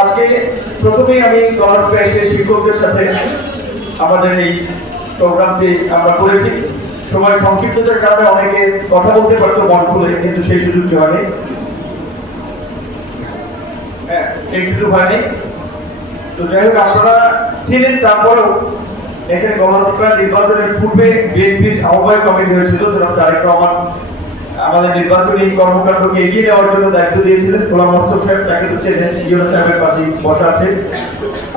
আজকে প্রথমেই আমি গণতন্ত্রে এসে শিক্ষকদের সাথে আমাদের এই প্রোগ্রামটি আমরা করেছি। সময় সংক্ষিপ্ততার কারণে অনেকে কথা বলতে পারতো মন খুলে, কিন্তু সেই সুযোগটি হয়নি। এই সুযোগ হয়নি। তো যাই হোক, আপনারা ছিলেন, তারপরেও এখানে গণতন্ত্র নির্বাচনের পূর্বে বিএনপির আহ্বায়ক কমিটি হয়েছিল, তারেক রহমান আমাদের নির্বাচনী কর্মকাণ্ডকে এগিয়ে নেওয়ার জন্য দায়িত্ব দিয়েছিলেন। গোলাম মোস্তফা সাহেব তাকে তো চেনেন, ইউনুস সাহেবের পাশে বসা আছে।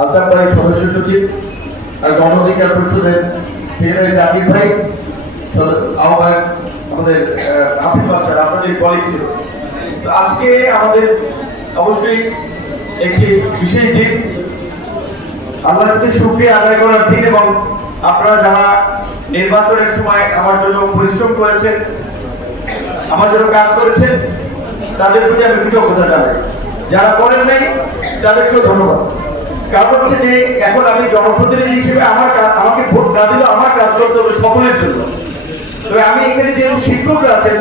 আলতাফ ভাই সদস্য সচিব, আর গণ অধিকার পরিষদের সেক্রেটারি জাকির ভাই, আহ্বায়ক আমাদের হাফিজ বাদশা, আপনাদের কলিগ ছিল। তো আজকে আমাদের অবশ্যই একটি বিশেষ দিন, আল্লাহর কাছে শুকরিয়া আদায় করার দিন, এবং আপনারা যারা নির্বাচনের সময় আমার জন্য পরিশ্রম করেছেন, আমার জন্য কাজ করেছেন, তাদের প্রতি আমি কৃতজ্ঞতা জানাই। যারা করেন নাই তাদেরকেও ধন্যবাদ। কারণ হচ্ছে যে এখন আমি জনপ্রতিনিধি হিসেবে আমাকে ভোট না দিলেও আমার কাজ করতে হবে সকলের জন্য। তবে আমি এখানে যে শিক্ষকরা আছেন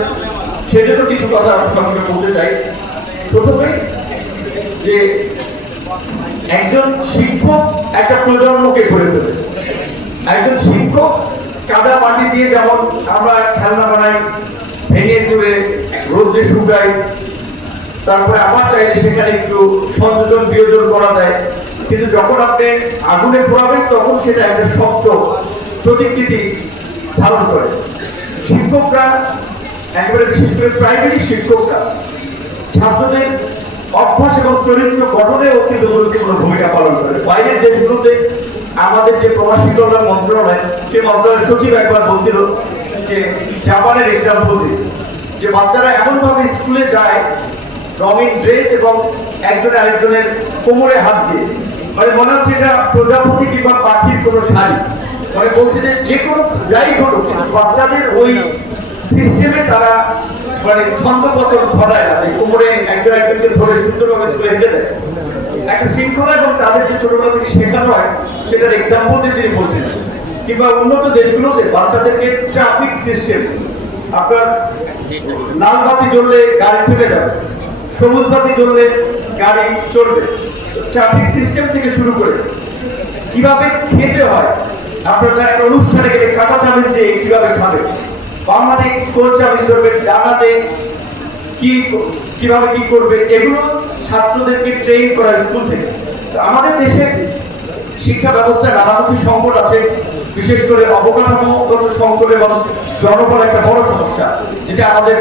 সেজন্য কিছু কথা আপনার সঙ্গে বলতে চাই। প্রথমে যে একজন শিক্ষক একটা প্রজন্মকে গড়ে তোলে। একজন শিক্ষক কাদা মাটি দিয়ে যেমন আমরা খেলনা বানাই, ভেঙে চুড়ে রোদ্রে শুকাই, তারপরে আবার চাইলে সেখানে একটু সংযোজন বিয়োজন করা যায়, কিন্তু যখন আপনি আগুনে পোড়াবেন তখন সেটা একটা শক্ত প্রতিকৃতি ধারণ করে। শিক্ষকরা, একেবারে বিশেষ করে প্রাইমারি শিক্ষকরা, ছাত্রদের অভ্যাস এবং চরিত্র গঠনে অত্যন্ত গুরুত্বপূর্ণ ভূমিকা পালন করে। বাইরের দেশগুলোতে আমাদের যে প্রবাসী কল্যাণ মন্ত্রণালয়, সেই মন্ত্রণালয়ের সচিব একবার বলছিল যে জাপানের এক্সাম্পল দিয়ে, যে বাচ্চারা এমন ভাবে স্কুলে যায় রঙিন ড্রেস এবং একজনের আরেকজনের কোমরে হাত দিয়ে, মানে মনে হচ্ছে এটা প্রজাপতি কিংবা পাখির কোনো শাড়ি। মানে বলছে যে কোনো যাই ঘটুক, বাচ্চাদের ওই সিস্টেমে তারা মানে ছন্দপতন ছড়ায় না, কোমরে একজন একজনকে ধরে সুন্দরভাবে স্কুলে হেঁটে দেয়। একটা শৃঙ্খলা এবং তাদের যে ছোটবেলা থেকে শেখানো হয় সেটার এক্সাম্পল দিয়ে তিনি বলছেন। কিংবা উন্নত দেশগুলোতে বাচ্চাদেরকে ট্রাফিক সিস্টেম, আপনার লাল বাতি জ্বললে গাড়ি থেমে যাবে, সবুজ বাতি জ্বললে গাড়ি চলবে, ট্রাফিক সিস্টেম থেকে শুরু করে কিভাবে খেতে হয়, আপনারা একটা অনুষ্ঠানে গেলে কাটা চামচ দিয়ে কিভাবে খাবে, বাংলাতে কোন চামচ ধরবে, ডানাতে কিভাবে কি করবে, এগুলো ছাত্রদেরকে ট্রেন করা স্কুল থেকে। আমাদের দেশে শিক্ষা ব্যবস্থায় নানামুখী সংকট আছে, বিশেষ করে অবকাঠামোগত সংকট এবং জনবল একটা বড় সমস্যা, যেটা আমাদের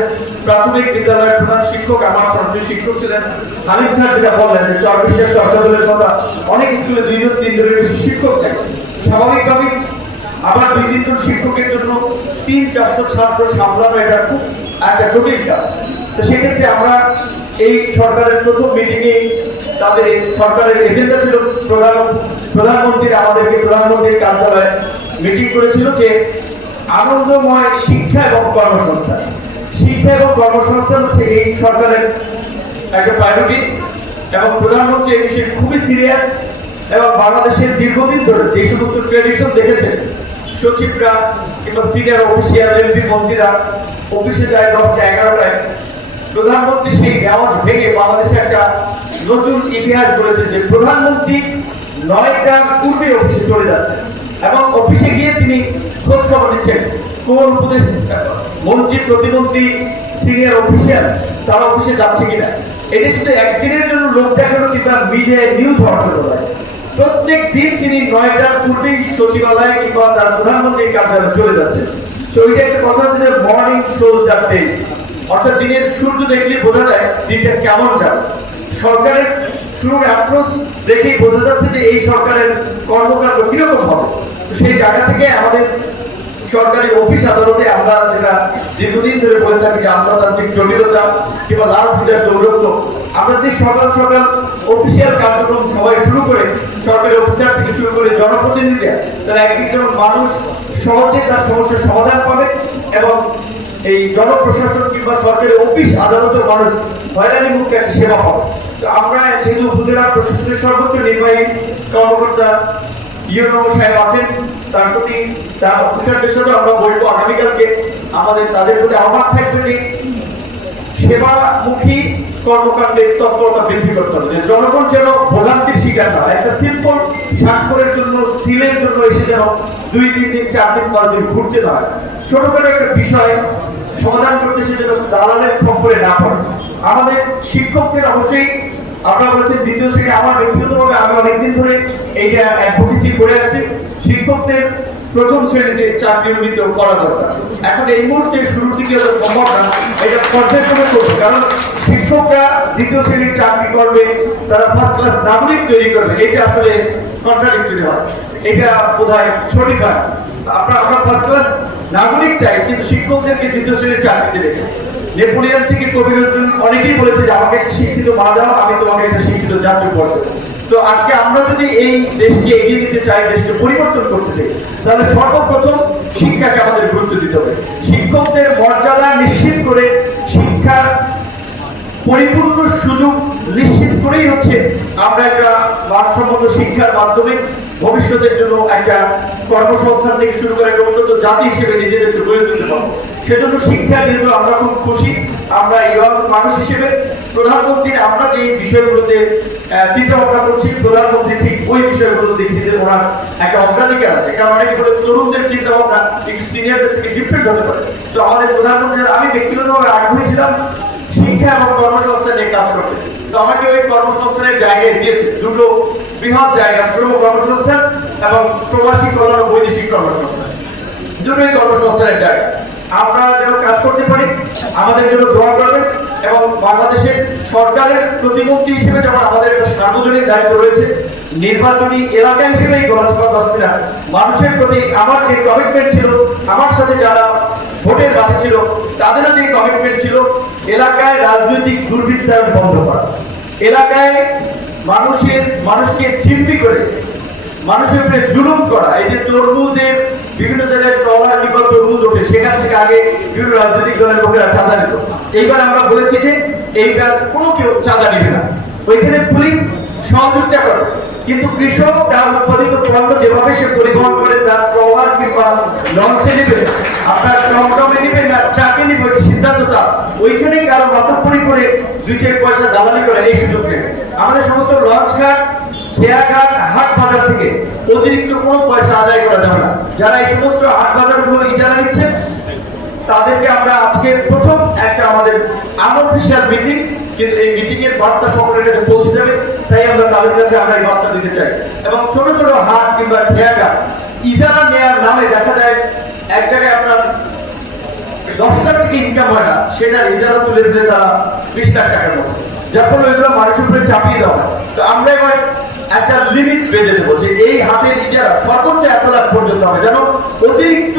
প্রাথমিক বিদ্যালয়ের প্রধান শিক্ষক, আমার সরাসরি শিক্ষক ছিলেন হালিম স্যার, যেটা বললেন যে চরবিশের চর্চাদলের কথা, অনেক স্কুলে 2 জন 3 জনের বেশি শিক্ষক থাকে। স্বাভাবিকভাবেই আবার 2-3 জন শিক্ষকের জন্য 300-400 ছাত্র সামলানো এটা খুব একটা জটিল কাজ। তো সেক্ষেত্রে আমরা এই সরকারের প্রথম মিটিংয়ে তাদের এই সরকারের এজেন্ডা ছিল, প্রধানমন্ত্রী আমাদেরকে প্রধানমন্ত্রীর কার্যালয়ে মিটিং করেছিল যে আনন্দময় শিক্ষা এবং কর্মসংস্থান। শিক্ষা এবং কর্মসংস্থান হচ্ছে এই সরকারের একটা প্রায়োরিটি, এবং প্রধানমন্ত্রী এই বিষয়ে খুবই সিরিয়াস। এবং বাংলাদেশের দীর্ঘদিন ধরে যে সমস্ত ট্রেডিশন দেখেছে, সচিবরা কিংবা সিনিয়র অফিসিয়াল এমপি মন্ত্রীরা অফিসে যায় 10টা-11টায়, প্রধানমন্ত্রী সেই রেওয়াজ ভেঙে বাংলাদেশে একটা নতুন ইতিহাস বলেছেন যে প্রধানমন্ত্রী 9টার পূর্বে অফিসে চলে যাচ্ছেন, এবং অফিসে গিয়ে তিনি খোঁজ খবর নিচ্ছেন কোন উপদেশ মন্ত্রী, প্রতিমন্ত্রী, সিনিয়র অফিসিয়াল তারা অফিসে যাচ্ছে কিনা। এটা শুধু একদিনের জন্য লোক দেখানো কিংবা মিডিয়ায় নিউজ হওয়ার জন্য নয়, প্রত্যেক দিন তিনি 9টার পূর্বেই সচিবালয় কিংবা তার প্রধানমন্ত্রীর কার্যালয়ে চলে যাচ্ছেন। তো ওইটা একটা কথা আছে যে মর্নিং শোজ দ্য ডেজ, অর্থাৎ দিনের সূর্য দেখলে বোঝা যায় দিনটা কেমন যাবে। সরকারের শুরুর অ্যাপ্রোচ দেখেই বোঝা যাচ্ছে যে এই সরকারের কর্মকাণ্ড কিরকম হবে। তো সেই জায়গা থেকে আমাদের সরকারি অফিস আদালতে আমরা যেটা দীর্ঘদিন ধরে বলে থাকি যে আমলাতান্ত্রিক জটিলতা কিংবা লাল পূজার দৌরত্ব, আমরা যে সকাল সকাল অফিসিয়াল কার্যক্রম সবাই শুরু করে, সরকারি অফিসার থেকে শুরু করে জনপ্রতিনিধিরা, তারা একদিক যেমন মানুষ সহজে তার সমস্যার সমাধান পাবে, এবং এই জনপ্রশাসন কিংবা সরকারি অফিস আদালতের মানুষ হয়রানি মুক্ত একটা সেবা পাবে। তো আমরা যেহেতু উপজেলা প্রশাসনের সর্বোচ্চ নির্বাহী কর্মকর্তা ইউনো সাহেব আছেন, তার প্রতি তার অফিসারদের সাথে আমরা বলবো আগামীকালকে আমাদের তাদের প্রতি আহ্বান থাকবে যে সেবামুখী কর্মকাণ্ডের তৎপরতা বৃদ্ধি করতে হবে, যে জনগণ যেন ভোগান্তির শিকার না হয়। একটা সিম্পল স্বাক্ষরের জন্য, সিলের জন্য এসে যেন 2-3 দিন 4 দিন 5 দিন ঘুরতে না হয়। ছোটখাটো একটা বিষয় সমাধান করতে এসে যেন দালালের খপ্পরে না পড়ে। আমাদের শিক্ষকদের অবশ্যই আপনারা বলেছেন দ্বিতীয় শ্রেণী, আমার ব্যক্তিগতভাবে আমি অনেকদিন ধরে এইটা অ্যাডভোকেসি করে আসছি, শিক্ষকদের প্রথম শ্রেণীতে চাকরি উন্নীত করা দরকার। এখন এই মুহূর্তে শুরুর দিকে হয়তো সম্ভব না, এটা পর্যায়ক্রমে করবে, কারণ শিক্ষকরা দ্বিতীয় শ্রেণীর চাকরি করবে, তারা ফার্স্ট ক্লাস নাগরিক তৈরি করবে, এটা আসলে কন্ট্রাডিক্টরি হয়, এটা বোধহয় সঠিক হয়। আমরা ফার্স্ট ক্লাস নাগরিক চাই, কিন্তু শিক্ষকদেরকে দ্বিতীয় শ্রেণীর চাকরি দেবে। নেপোলিয়ন থেকে কবি নজরুল অনেকেই বলেছে যে আমাকে একটা শিক্ষিত মা দাও, আমি তোমাকে একটা শিক্ষিত জাতি উপহার দেব। তো আজকে আমরা যদি এই দেশকে এগিয়ে নিতে চাই, দেশকে পরিবর্তন করতে চাই, তাহলে সর্বপ্রথম শিক্ষাকে আমাদের গুরুত্ব দিতে হবে। শিক্ষকদের মর্যাদা নিশ্চিত করে, শিক্ষার পরিপূর্ণ সুযোগ নিশ্চিত করেই হচ্ছে আমরা একটা মানসম্মত শিক্ষার মাধ্যমে ভবিষ্যতের জন্য একটা কর্মসংস্থান থেকে শুরু করে একটা উন্নত জাতি হিসেবে নিজেদেরকে গড়ে তুলতে পারবো। সেজন্য শিক্ষা যেহেতু আমরা খুব খুশি, আমরা ইয়ং মানুষ হিসেবে প্রধানমন্ত্রীর আমরা যে বিষয়গুলোতে চিন্তা ভাবনা করছি, প্রধানমন্ত্রী ঠিক ওই বিষয়গুলো দেখছি যে ওনার একটা অগ্রাধিকার আছে। কারণ অনেকে বলে তরুণদের চিন্তা ভাবনা একটু সিনিয়রদের থেকে ডিফারেন্ট হতে পারে। তো আমাদের প্রধানমন্ত্রী, আমি ব্যক্তিগতভাবে আগ্রহী ছিলাম শিক্ষা এবং কর্মসংস্থান নিয়ে কাজ করতে, তো আমাকে ওই কর্মসংস্থানের জায়গায় দিয়েছে দুটো বৃহৎ জায়গা, শ্রম কর্মসংস্থান এবং প্রবাসী কল্যাণ ও বৈদেশিক কর্মসংস্থান, দুটোই কর্মসংস্থানের জায়গা। আমরা যেন কাজ করতে পারি, আমাদের জন্য দোয়া করবেন। এবং বাংলাদেশের সরকারের প্রতিমন্ত্রী হিসেবে যেমন আমাদের একটা সার্বজনীন দায়িত্ব রয়েছে, নির্বাচনী এলাকা হিসেবে এই গলাচিপা 10 মিনার মানুষের প্রতি আমার যে কমিটমেন্ট ছিল, আমার সাথে যারা ভোটের মাঠে ছিল তাদেরও যে কমিটমেন্ট ছিল, এলাকায় রাজনৈতিক দুর্বৃত্তায়ন বন্ধ করা, এলাকায় মানুষকে চিমটি করে মানুষের উপরে জুলুম করা। এই যে তরমুজের বিভিন্ন জায়গায় ট্রলার নিকট তরমুজ ওঠে, সেখান থেকে আগে বিভিন্ন রাজনৈতিক দলের লোকেরা চাঁদা নিত। এইবার আমরা বলেছি যে এইবার কোনো কেউ চাঁদা নিবে না, ওইখানে পুলিশ সহযোগিতা করে, কিন্তু কৃষক তার উৎপাদিত পণ্য যেভাবে সে পরিবহন করে, তার ট্রলার কিংবা লঞ্চে নেবে, আপনার টমটমে নিবে না ট্রাকে নিবে, সিদ্ধান্ত তার। ওইখানে কারো মাতব্বরি করে 2-4 পয়সা দালালি করে এই সুযোগ নেবে। আমাদের সমস্ত লঞ্চ ঘাট, খেয়াঘাট, হাট বাজার থেকে অতিরিক্ত কোনো পয়সা আদায় করা যাবে না। যারা এই সমস্ত হাট বাজারগুলো ইজারা নিচ্ছে তাদেরকে আমরা আজকে প্রথম একটা আমাদের আনঅফিশিয়াল মিটিং, কিন্তু এই মিটিং এর বার্তা সকলের কাছে পৌঁছে যাবে, তাই আমরা তাদের কাছে আমরা এই বার্তা দিতে চাই। এবং ছোট ছোট হাট কিংবা খেয়াঘাট ইজারা নেওয়ার নামে দেখা যায় এক জায়গায় আপনার 10 লাখ টাকা ইনকাম হয় না, সেটা ইজারা তুলে দিলে তারা 20 লাখ টাকার মতো, যার ফলে ওইগুলো মানুষের উপরে চাপিয়ে দেওয়া হয়। তো আমরা এবার একটা লিমিট বেঁধে দেবো যে এই হাতের ইজারা সর্বোচ্চ 1 লাখ পর্যন্ত হবে, যেন অতিরিক্ত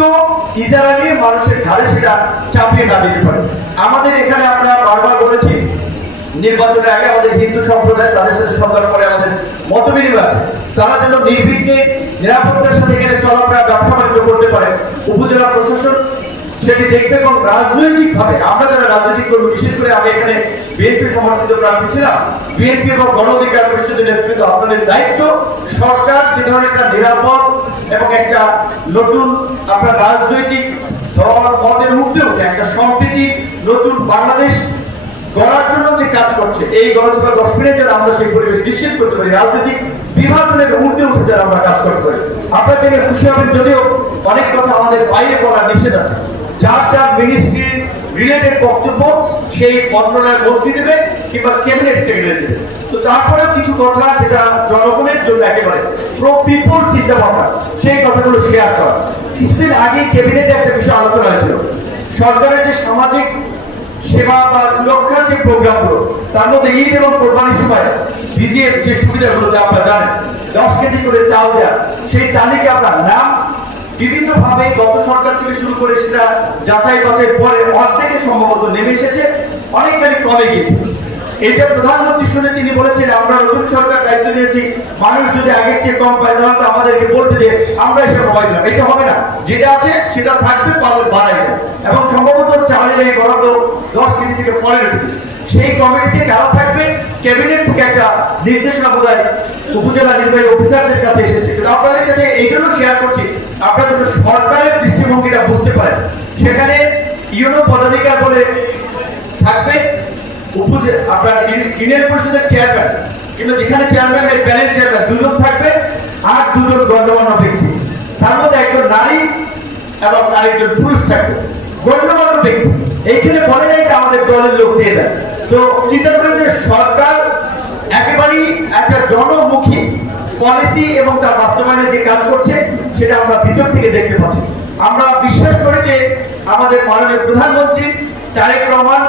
ইজারা নিয়ে মানুষের ঘাড়ে সেটা চাপিয়ে না দিতে পারে। আমাদের এখানে আমরা বারবার বলেছি, নির্বাচনের আগে আমাদের হিন্দু সম্প্রদায়, তাদের সাথে সরকার করে আমাদের মতবিনিময় আছে, তারা যেন নির্বিঘ্নে নিরাপত্তার সাথে এখানে চলাফেরা ব্যবসা বাণিজ্য করতে পারে। উপজেলা প্রশাসন সেটি দেখবে, এবং রাজনৈতিক ভাবে আমরা যারা রাজনৈতিক কর্মী, বিশেষ করে আমি এখানে বিএনপি সমর্থিত প্রার্থী ছিলাম, বিএনপি এবং গণ অধিকার পরিষদের নেতৃত্ব, আপনাদের দায়িত্ব সরকার যে ধরনের একটা নিরাপদ এবং একটা নতুন আপনার রাজনৈতিক দল মতের ঊর্ধ্বে উঠে একটা সম্প্রীতি নতুন বাংলাদেশ গড়ার জন্য যে কাজ করছে, এই গণতন্ত্র 10 মিনিটে আমরা সেই পরিবেশ নিশ্চিত করতে পারি, রাজনৈতিক বিভাজনের ঊর্ধ্বে উঠে যারা আমরা কাজ করতে পারি। আপনারা জেনে খুশি হবেন, যদিও অনেক কথা আমাদের বাইরে বলা নিষেধ আছে, যার যার মিনিস্ট্রি রিলেটেড বক্তব্য সেই মন্ত্রণালয় মন্ত্রী দেবে কিংবা ক্যাবিনেট সেক্রেটারি দেবে। তো তারপরেও কিছু কথা যেটা জনগণের জন্য একেবারে প্রো পিপল চিন্তা ভাবনা, সেই কথাগুলো শেয়ার করা। কিছুদিন আগে ক্যাবিনেটে একটা বিষয় আলোচনা হয়েছিল, সরকারের যে সামাজিক সেবা বা সুরক্ষার যে প্রোগ্রামগুলো, তার মধ্যে ঈদ এবং কোরবানির সময় বিজিএর যে সুবিধাগুলো আপনারা জানেন, 10 কেজি করে চাল দেওয়া, সেই তালিকা আপনার নাম বিভিন্ন ভাবে গত সরকার থেকে শুরু করে সেটা যাচাই বাছাই পরে অর্ধেকে সম্ভবত নেমে এসেছে, অনেকখানি কমে গিয়েছে। এটা প্রধানমন্ত্রী শুনে তিনি বলেছেন, আমরা নতুন সরকার দায়িত্ব নিয়েছি, মানুষ যদি আগের চেয়ে কম পায় তাহলে তো আমাদেরকে বলতে যে আমরা এসে কমাই দিলাম, এটা হবে না, যেটা আছে সেটা থাকবে, পারলে বাড়াই দেয়। এবং সম্ভবত চালের এই বরাদ্দ 10 কেজি থেকে পরে রেখেছে, সেই কমিটিতে কারা থাকবে, ক্যাবিনেট থেকে একটা নির্দেশনা বোধহয় উপজেলা নির্বাহী অফিসারদের কাছে এসেছে। কিন্তু আপনাদের কাছে এই জন্য শেয়ার করছি, আপনারা যদি সরকারের দৃষ্টিভঙ্গিটা বুঝতে পারেন, সেখানে ইউনো পদাধিকার বলে থাকবে, আপনার ইউনিয়ন পরিষদের চেয়ারম্যান, কিন্তু যেখানে চেয়ারম্যানের প্যানেল চেয়ারম্যান দুজন থাকবে আর দুজন গণ্যমান্য ব্যক্তি, তার মধ্যে একজন নারী এবং আরেকজন পুরুষ থাকবে, গণ্যমান্য ব্যক্তি। এইখানে বলে নাই আমাদের দলের লোক দিয়ে দেয়। তো চিন্তা করেন যে সরকার একেবারেই একটা জনমুখী পলিসি এবং তার বাস্তবায়নে যে কাজ করছে সেটা আমরা ভিতর থেকে দেখতে পাচ্ছি। আমরা বিশ্বাস করি যে আমাদের মাননীয় প্রধানমন্ত্রী তারেক রহমান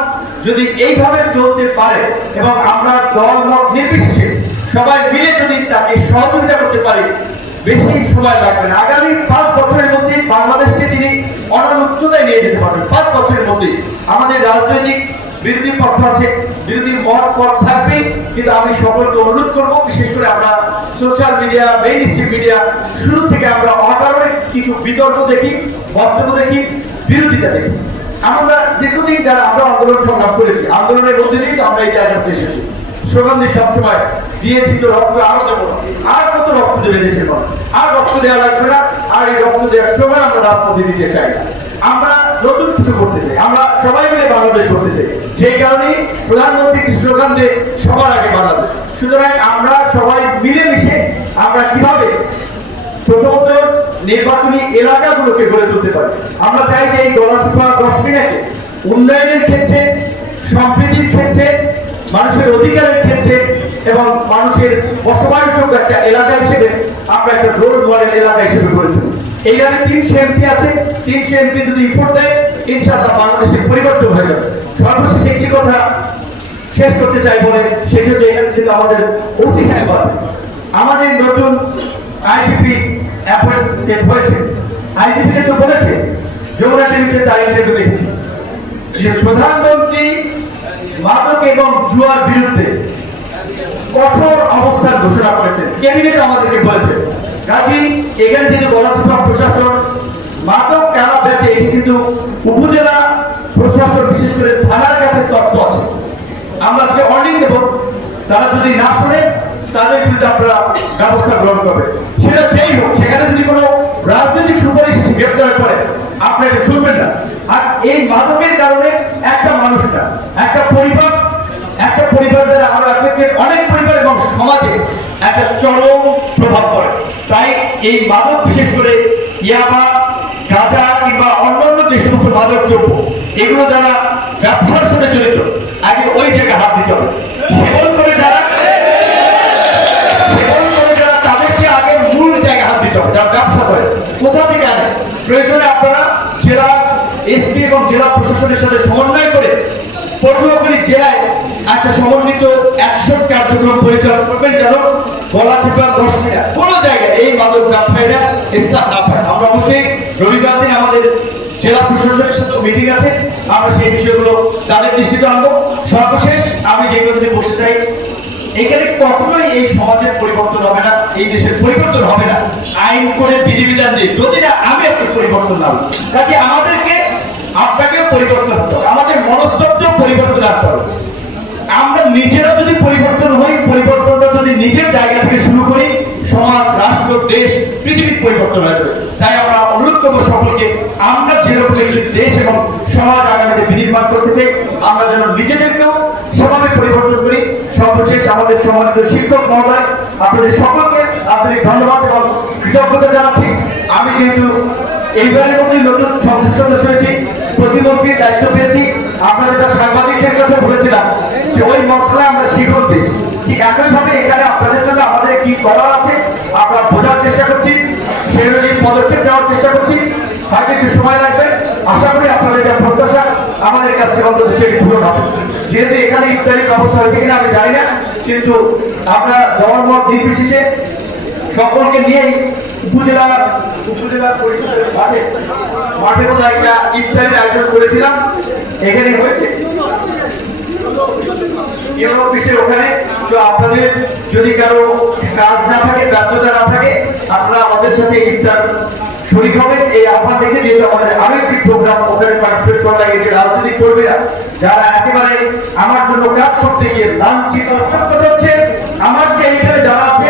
যদি এইভাবে চলতে পারে এবং আমরা দল মত নির্বিশেষে সবাই মিলে যদি তাকে সহযোগিতা করতে পারি, বেশি সময় লাগবে না। আগামী 5 বছরের মধ্যে বাংলাদেশকে তিনি অনন্য উচ্চতায় নিয়ে যেতে পারবেন। 5 বছরের মধ্যে আমাদের রাজনৈতিক বিরোধী পক্ষ আছে, বিরোধী মত পথ থাকবে, কিন্তু আমি সকলকে অনুরোধ করব, বিশেষ করে আমরা social media, main stream media শুরু থেকে আমরা অকারণে কিছু বিতর্ক দেখি, বক্তব্য দেখি, বিরোধিতা দেখি। আমরা দীর্ঘদিন যারা আমরা আন্দোলন সংগ্রাম করেছি, আন্দোলনের মধ্যে দিয়েই তো আমরা এই জায়গাতে এসেছি। স্লোগান দিয়ে সবসময় দিয়েছি তো রক্ত আরো দেবো না, আর কত রক্ত দেবে দেশের মানুষ, আর রক্ত দেওয়া লাগবে না, আর এই রক্ত দেওয়ার স্লোগান আমরা রাজপথে দিতে চাই না। আমরা নতুন কিছু করতে চাই, আমরা সবাই মিলে বাংলাদেশ করতে চাই। সেই কারণে প্রধানমন্ত্রী স্লোগান দিয়ে সবার আগে বাংলাদেশ। সুতরাং আমরা সবাই মিলেমিশে আমরা কিভাবে প্রথমত নির্বাচনী এলাকাগুলোকে গড়ে তুলতে পারি। আমরা চাই যে এই গণসভা 10 মিনিটে উন্নয়নের ক্ষেত্রে, সম্প্রীতির ক্ষেত্রে, মানুষের অধিকারের ক্ষেত্রে এবং মানুষের বসবাসযোগ্য একটা এলাকা হিসেবে আমরা একটা রোল মডেল এলাকা হিসেবে গড়ে তুলি। এইখানে 300 এমপি আছে, 300 এমপি যদি ইনপুট দেয় ইনশাআল্লাহ বাংলাদেশের পরিবর্তন হয়ে যাবে। সর্বশেষ একটি কথা শেষ করতে চাই বলে, সেটি হচ্ছে এখানে যেহেতু আমাদের ওসি সাহেব আছে, আমাদের নতুন আইজিপি অ্যাপয়েন্টমেন্ট হয়েছে। আইজিপি তো বলেছে, যমুনা টিভিতে তাই দেখেছি যে প্রধানমন্ত্রী মাদক এবং জুয়ার বিরুদ্ধে কঠোর অবস্থান ঘোষণা করেছেন, ক্যাবিনেট আমাদেরকে বলেছে। কাজী এখানে যেহেতু গণসভা প্রশাসন মাদক কারা বেচে, এটি কিন্তু উপজেলা প্রশাসন বিশেষ করে থানার কাছে তথ্য আছে। আমরা আজকে অর্ডিং দেব, তারা যদি না শুনে তাদের বিরুদ্ধে আপনারা ব্যবস্থা গ্রহণ করবে। সেটা যেই হোক, সেখানে যদি কোনো রাজনৈতিক সুপারিশ গ্রেপ্তার করে আপনাকে শুনবেন না। আর এই মাদকের কারণে একটা মানুষ না, একটা পরিবার দ্বারা আরো এফেক্টেড অনেক পরিবার এবং সমাজে একটা চরম প্রভাব পড়ে। তাই এই মাদক, বিশেষ করে ইয়াবা, গাঁজা কিংবা অন্যান্য যে সমস্ত মাদক দ্রব্য, এগুলো যারা ব্যবসার সাথে জড়িত আগে ওই জায়গায় হাত দিতে হবে। সেবন করে যারা তাদেরকে আগে মূল জায়গায় হাত দিতে হবে। যারা ব্যবসা করে কোথা থেকে আনে, প্রয়োজনে আপনারা জেলা এসপি এবং জেলা প্রশাসনের সাথে সমন্বয় করে পটুয়াখালী জেলায় একটা সমন্বিত অ্যাকশন কার্যক্রম পরিচালনা করবেন, যেন গলাচিপা 10 মিনিট কোনো জায়গায় এই মাদক ব্যবসায়ীরা স্থান না পায়। আমরা অবশ্যই রবিবার দিন আমাদের জেলা প্রশাসনের সাথে মিটিং আছে, আমরা সেই বিষয়গুলো তাদের দৃষ্টিতে আনবো। সর্বশেষ আমি যে কথাটি বলতে চাই, এখানে কখনোই এই সমাজের পরিবর্তন হবে না, এই দেশের পরিবর্তন হবে না আইন করে বিধিবিধান দিয়ে, যদি না আমি একটা পরিবর্তন না হই। কাজে আমাদেরকে আপনাকেও পরিবর্তন হতে হবে, আমাদের মনস্তত্ত্ব পরিবর্তন আনতে হবে। আমরা নিজেরা যদি পরিবর্তন হই, পরিবর্তনটা যদি নিজের জায়গা থেকে শুরু করি, সমাজ, রাষ্ট্র, দেশ, পৃথিবীর পরিবর্তন হয়ে যাবে। তাই আমরা অনুরোধ করবো সকলকে, আমরা যেরকম দেশ এবং সমাজ আগামীতে বিনির্মাণ করতে চাই, আমরা যেন নিজেদেরকেও সেভাবে পরিবর্তন করি। সর্বশেষ আমাদের সম্মানিত শিক্ষক মহোদয়, আপনাদের সকলকে আন্তরিক ধন্যবাদ এবং কৃতজ্ঞতা জানাচ্ছি। আমি যেহেতু এইবারের মধ্যে নতুন সংসদ সদস্য হয়েছি, প্রতিমন্ত্রীর দায়িত্ব পেয়েছি, আমরা যেটা সাংবাদিকদের কাছে বলেছিলাম যে ওই মন্ত্রণালয়ে আমরা শিক্ষক দিই, ঠিক একইভাবে এখানে আপনাদের জন্য আমাদের কি করার আছে আমরা বোঝার চেষ্টা করছি, সেই অনুযায়ী পদক্ষেপ নেওয়ার চেষ্টা করছি। হয়তো একটু সময় লাগবে, আশা করি আপনাদের যা প্রত্যাশা আমাদের কাছে অন্তত সেটি পূরণ হবে। যেহেতু এখানে ইফতারির ব্যবস্থা হয়েছে কিনা আমি জানি না, কিন্তু আমরা ধর্মমত নির্বিশেষে সকলকে নিয়েই উপজেলা পরিষদের মাঠে মতো একটা ইফতারির আয়োজন করেছিলাম। এখানে হয়েছে ওখানে। তো আপনাদের যদি কারো কাজ না থাকে, ব্যস্ততা না থাকে, আপনারা আমাদের সাথে ইফতার শরীক হবেন এই আহ্বান দেখে। যেহেতু আমাদের আরো একটি প্রোগ্রাম ওখানে পার্টিসিপেট করা লাগে, যে রাজনৈতিক কর্মীরা যারা একেবারে আমার জন্য কাজ করতে গিয়ে লাঞ্ছিত হচ্ছে, আমার যে এখানে যারা আছে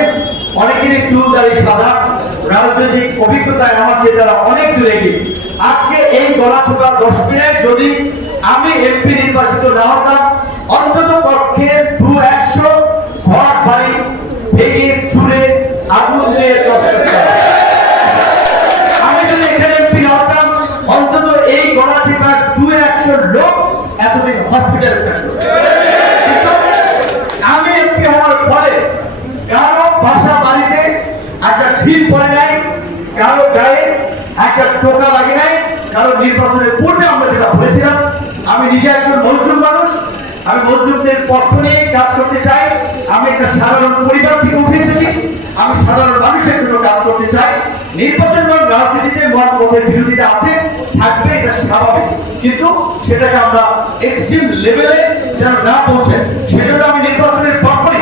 অনেকেরই চুল দাড়ি সাদা, রাজনৈতিক অভিজ্ঞতায় আমার চেয়ে যারা অনেক দূরে এগিয়ে, আজকে এই গলাচিপা 10 মিনিট যদি আমি এমপি নির্বাচিত না হতাম, অন্তত ছুড়ে আগুন দিয়ে নষ্ট করতে হবে। আমি যদি এখানে এমপি হতাম, অন্তত এই গণাধিকার 200 লোক এতদিন হসপিটালে থাকতো। কিন্তু আমি এমপি হওয়ার পরে কারো বাসা বাড়িতে একটা ঢিল পড়ে নাই, কারো গায়ে একটা টোকা লাগে নাই, কারো নির্বাচনের পূর্বে আমরা যেটা বলেছিলাম, আমি নিজে একজন মজলুম মানুষ, আমি মজলুমদের পক্ষ নিয়ে কাজ করতে চাই, আমি একটা সাধারণ পরিবার থেকে উঠে এসেছি, আমি সাধারণ মানুষের জন্য কাজ করতে চাই। নির্বাচন এবং রাজনীতিতে মতের বিরোধিতা আছে, থাকবে, এটা স্বাভাবিক, কিন্তু সেটাকে আমরা এক্সট্রিম লেভেলে যেন না পৌঁছে সেজন্য আমি নির্বাচনের পক্ষে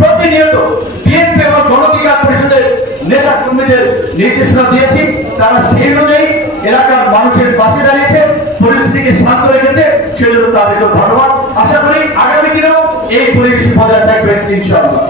প্রতিনিয়ত বিএনপি এবং গণঅধিকার পরিষদের নেতা কর্মীদের নির্দেশনা দিয়েছি। তারা সেই অনুযায়ী এলাকার মানুষের পাশে দাঁড়িয়েছে, পরিস্থিতিকে শান্ত রেখেছে, সেজন্য তাদেরকে ধন্যবাদ। আশা করি আগামী দিনেও এই পরিবেশ বজায় থাকবে ইনশাআল্লাহ।